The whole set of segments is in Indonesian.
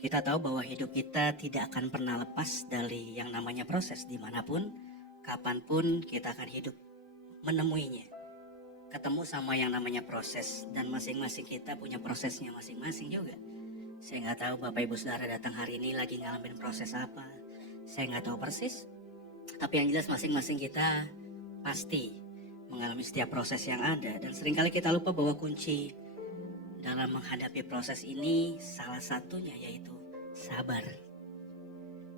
Kita tahu bahwa hidup kita tidak akan pernah lepas dari yang namanya proses dimanapun, kapanpun kita akan hidup menemuinya. Ketemu sama yang namanya proses dan masing-masing kita punya prosesnya masing-masing juga. Saya nggak tahu Bapak Ibu Saudara datang hari ini lagi ngalamin proses apa. Saya nggak tahu persis, tapi yang jelas masing-masing kita pasti mengalami setiap proses yang ada. Dan seringkali kita lupa bahwa kunci dalam menghadapi proses ini salah satunya yaitu sabar.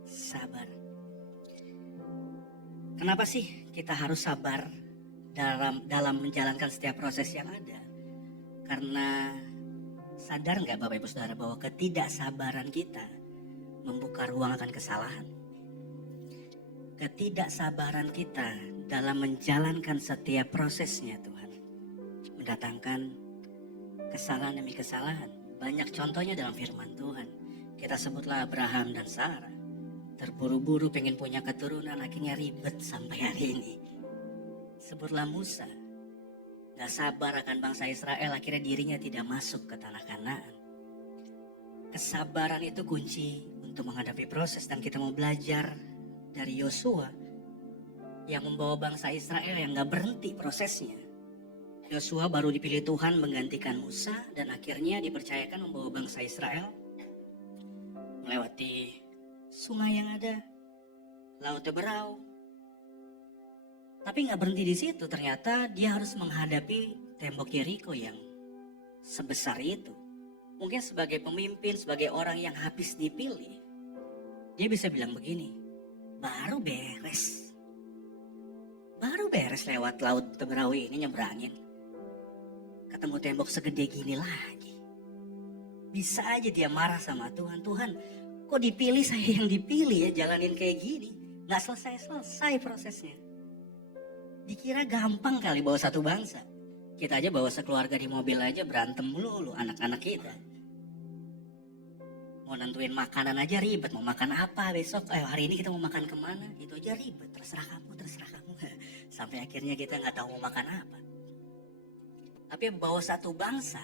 Sabar. Kenapa sih kita harus sabar dalam menjalankan setiap proses yang ada? Karena sadar nggak Bapak Ibu Saudara bahwa ketidaksabaran kita membuka ruang akan kesalahan. Ketidaksabaran kita dalam menjalankan setiap prosesnya Tuhan mendatangkan kesalahan demi kesalahan. Banyak contohnya dalam firman Tuhan. Kita sebutlah Abraham dan Sarah. Terburu-buru pengen punya keturunan, akhirnya ribet sampai hari ini. Sebutlah Musa. Gak sabar akan bangsa Israel, akhirnya dirinya tidak masuk ke tanah Kanaan. Kesabaran itu kunci untuk menghadapi proses. Dan kita mau belajar dari Yosua yang membawa bangsa Israel yang gak berhenti prosesnya. Yosua baru dipilih Tuhan menggantikan Musa dan akhirnya dipercayakan membawa bangsa Israel melewati sungai yang ada, laut berau. Tapi nggak berhenti di situ, ternyata dia harus menghadapi tembok Yeriko yang sebesar itu. Mungkin sebagai pemimpin, sebagai orang yang habis dipilih, dia bisa bilang begini, baru beres lewat laut berau ini nyebrangin. Ketemu tembok segede gini lagi. Bisa aja dia marah sama Tuhan. Tuhan, kok dipilih saya yang dipilih ya jalanin kayak gini. Gak selesai prosesnya. Dikira gampang kali bawa satu bangsa. Kita aja bawa sekeluarga di mobil aja berantem melulu anak-anak kita. Mau nentuin makanan aja ribet. Mau makan apa besok? Hari ini kita mau makan kemana? Itu aja ribet. Terserah kamu. Sampai akhirnya kita gak tahu mau makan apa. Tapi bawa satu bangsa,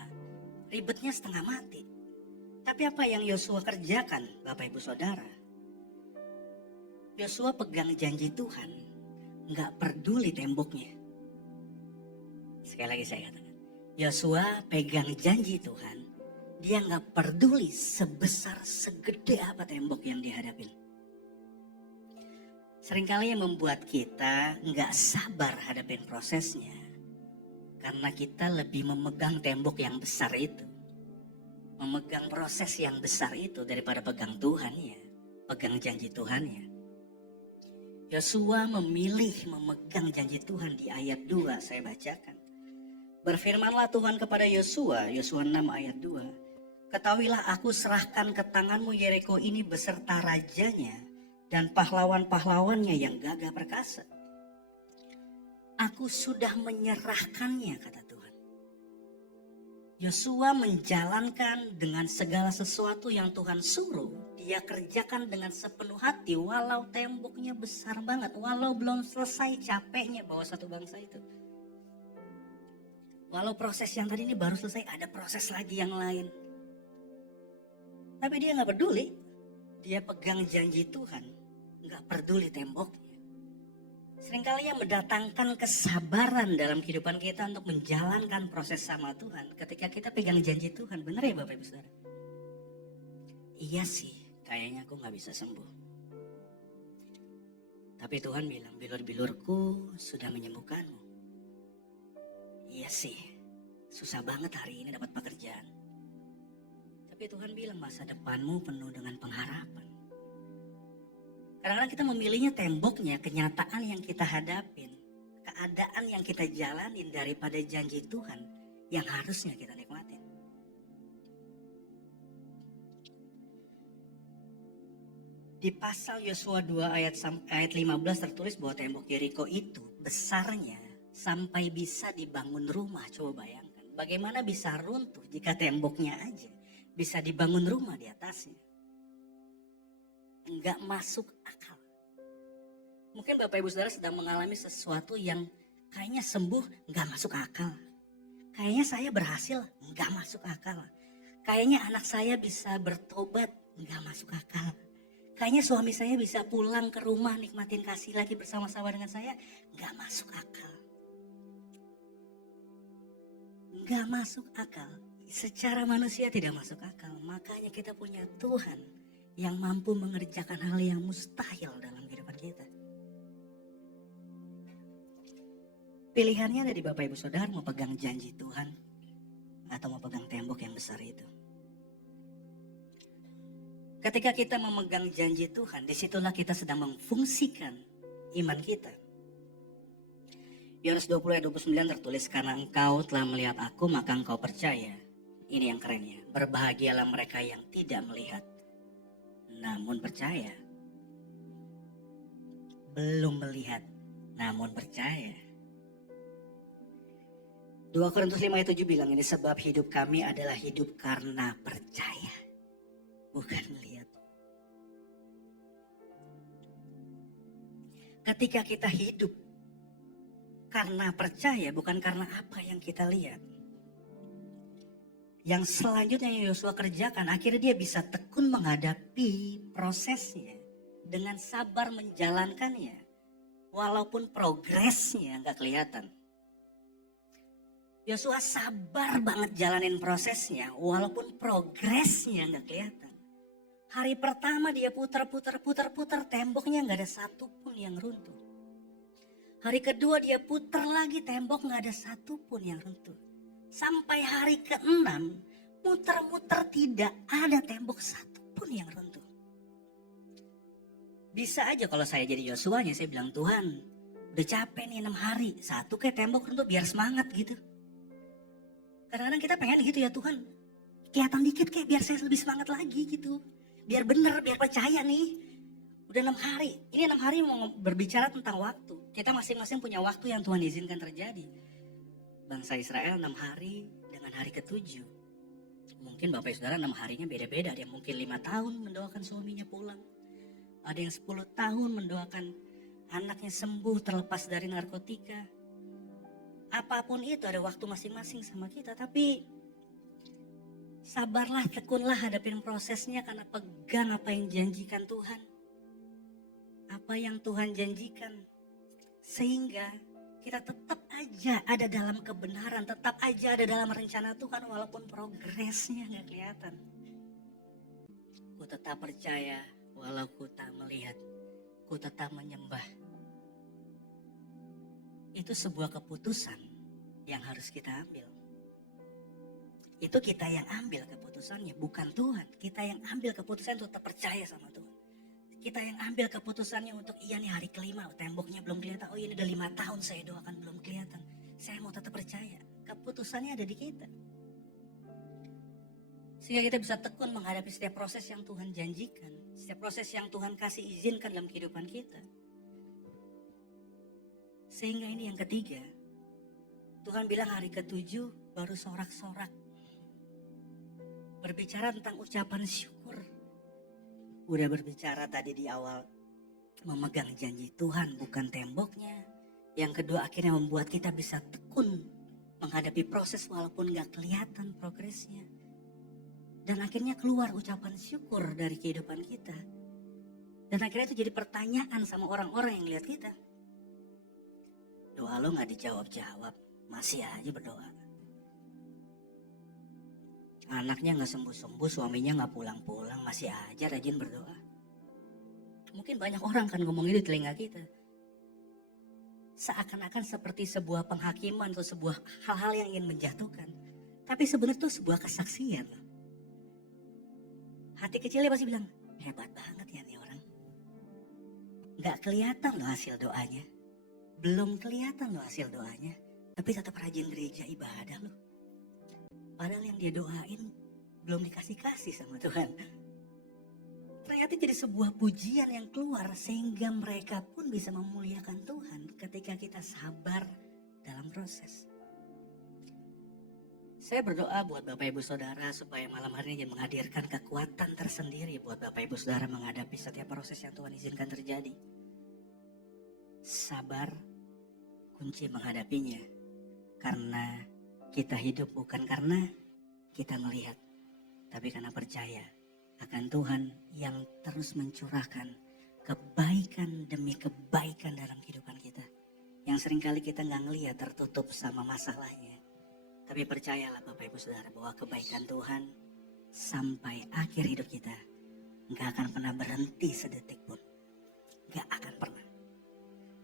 ribetnya setengah mati. Tapi apa yang Yosua kerjakan, Bapak Ibu Saudara? Yosua pegang janji Tuhan, nggak peduli temboknya. Sekali lagi saya katakan, Yosua pegang janji Tuhan, dia nggak peduli sebesar segede apa tembok yang dihadapin. Seringkali yang membuat kita nggak sabar hadapin prosesnya, karena kita lebih memegang tembok yang besar itu. Memegang proses yang besar itu daripada pegang Tuhannya. Pegang janji Tuhannya. Yosua memilih memegang janji Tuhan di ayat 2 saya bacakan. Berfirmanlah Tuhan kepada Yosua, Yosua 6 ayat 2. Ketahuilah aku serahkan ke tanganmu Yeriko ini beserta rajanya dan pahlawan-pahlawannya yang gagah perkasa. Aku sudah menyerahkannya, kata Tuhan. Yosua menjalankan dengan segala sesuatu yang Tuhan suruh. Dia kerjakan dengan sepenuh hati walau temboknya besar banget. Walau belum selesai capeknya bawa satu bangsa itu. Walau proses yang tadi ini baru selesai, ada proses lagi yang lain. Tapi dia gak peduli. Dia pegang janji Tuhan. Gak peduli temboknya. Seringkali yang mendatangkan kesabaran dalam kehidupan kita untuk menjalankan proses sama Tuhan. Ketika kita pegang janji Tuhan, benar ya Bapak Ibu Saudara? Iya sih, kayaknya aku gak bisa sembuh. Tapi Tuhan bilang, bilur-bilurku sudah menyembuhkanmu. Iya sih, susah banget hari ini dapat pekerjaan. Tapi Tuhan bilang masa depanmu penuh dengan pengharapan. Kadang-kadang kita memilihnya temboknya, kenyataan yang kita hadapin, keadaan yang kita jalanin daripada janji Tuhan yang harusnya kita nikmatin. Di pasal Yosua 2 ayat 15 tertulis bahwa tembok Yeriko itu besarnya sampai bisa dibangun rumah. Coba bayangkan, bagaimana bisa runtuh jika temboknya aja bisa dibangun rumah di atasnya. Enggak masuk akal. Mungkin Bapak Ibu Saudara sedang mengalami sesuatu yang kayaknya sembuh enggak masuk akal. Kayaknya saya berhasil enggak masuk akal. Kayaknya anak saya bisa bertobat Nggak masuk akal. Kayaknya suami saya bisa pulang ke rumah nikmatin kasih lagi bersama-sama dengan saya. Nggak masuk akal. Nggak masuk akal. Secara manusia tidak masuk akal. Makanya kita punya Tuhan yang mampu mengerjakan hal yang mustahil dalam kehidupan kita. Pilihannya ada di Bapak Ibu Saudara, mau pegang janji Tuhan atau mau pegang tembok yang besar itu. Ketika kita memegang janji Tuhan, disitulah kita sedang memfungsikan iman kita. Yohanes 20 ayat 29 tertulis, karena engkau telah melihat aku maka engkau percaya. Ini yang kerennya, berbahagialah mereka yang tidak melihat namun percaya. Belum melihat namun percaya. 2 Korintus 5 ayat 7 bilang ini, sebab hidup kami adalah hidup karena percaya, bukan melihat. Ketika kita hidup karena percaya, bukan karena apa yang kita lihat. Yang selanjutnya yang Yosua kerjakan, akhirnya dia bisa tekun menghadapi prosesnya dengan sabar menjalankannya, walaupun progresnya nggak kelihatan. Yosua sabar banget jalanin prosesnya, walaupun progresnya nggak kelihatan. Hari pertama dia putar, temboknya nggak ada satupun yang runtuh. Hari kedua dia putar lagi, tembok nggak ada satupun yang runtuh. Sampai hari ke-6, muter-muter tidak ada tembok satupun yang runtuh. Bisa aja kalau saya jadi Yosuanya, saya bilang, Tuhan udah capek nih 6 hari, satu kayak tembok runtuh biar semangat gitu. Kadang-kadang kita pengen gitu ya, Tuhan kelihatan dikit kayak biar saya lebih semangat lagi gitu. Biar bener, biar percaya nih. Udah 6 hari, ini 6 hari mau berbicara tentang waktu. Kita masing-masing punya waktu yang Tuhan izinkan terjadi. Bangsa Israel 6 hari dengan hari ke-7. Mungkin Bapak Saudara 6 harinya beda-beda. Ada yang mungkin 5 tahun mendoakan suaminya pulang. Ada yang 10 tahun mendoakan anaknya sembuh terlepas dari narkotika. Apapun itu ada waktu masing-masing sama kita. Tapi sabarlah, tekunlah hadapin prosesnya karena pegang apa yang janjikan Tuhan. Apa yang Tuhan janjikan. Sehingga kita tetap aja ada dalam kebenaran, tetap aja ada dalam rencana Tuhan walaupun progresnya gak kelihatan. Ku tetap percaya walau ku tak melihat, ku tetap menyembah. Itu sebuah keputusan yang harus kita ambil. Itu kita yang ambil keputusannya, bukan Tuhan. Kita yang ambil keputusan untuk tetap percaya sama Tuhan. Kita yang ambil keputusannya untuk iya nih hari ke-5 temboknya belum kelihatan. Oh ini udah 5 tahun saya doakan belum kelihatan. Saya mau tetap percaya. Keputusannya ada di kita. Sehingga kita bisa tekun menghadapi setiap proses yang Tuhan janjikan. Setiap proses yang Tuhan kasih izinkan dalam kehidupan kita. Sehingga ini yang ketiga. Tuhan bilang hari ke-7 baru sorak-sorak. Berbicara tentang ucapan syukur. Udah berbicara tadi di awal memegang janji Tuhan bukan temboknya. Yang kedua akhirnya membuat kita bisa tekun menghadapi proses walaupun gak kelihatan progresnya. Dan akhirnya keluar ucapan syukur dari kehidupan kita. Dan akhirnya itu jadi pertanyaan sama orang-orang yang lihat kita. Doa lo gak dijawab-jawab, masih aja berdoa. Anaknya gak sembuh-sembuh, suaminya gak pulang-pulang, masih aja rajin berdoa. Mungkin banyak orang kan ngomong itu di telinga kita. Seakan-akan seperti sebuah penghakiman atau sebuah hal-hal yang ingin menjatuhkan. Tapi sebenarnya itu sebuah kesaksian. Hati kecilnya pasti bilang, hebat banget ya nih orang. Gak kelihatan loh hasil doanya. Belum kelihatan loh hasil doanya. Tapi tetap rajin gereja ibadah loh. Padahal yang dia doain belum dikasih-kasih sama Tuhan. Ternyata jadi sebuah pujian yang keluar sehingga mereka pun bisa memuliakan Tuhan ketika kita sabar dalam proses. Saya berdoa buat Bapak Ibu Saudara supaya malam hari ini menghadirkan kekuatan tersendiri buat Bapak Ibu Saudara menghadapi setiap proses yang Tuhan izinkan terjadi. Sabar kunci menghadapinya. Karena kita hidup bukan karena kita melihat, tapi karena percaya. akan Tuhan yang terus mencurahkan kebaikan demi kebaikan dalam kehidupan kita. Yang seringkali kita nggak ngeliat, tertutup sama masalahnya. Tapi percayalah Bapak Ibu Saudara bahwa kebaikan Tuhan sampai akhir hidup kita nggak akan pernah berhenti sedetik pun. Nggak akan pernah.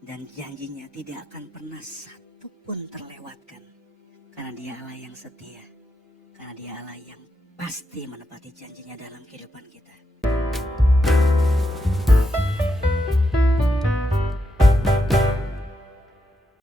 Dan janjinya tidak akan pernah satu pun terlewatkan. Karena dia Allah yang setia. Karena dia Allah yang pasti menepati janjinya dalam kehidupan kita.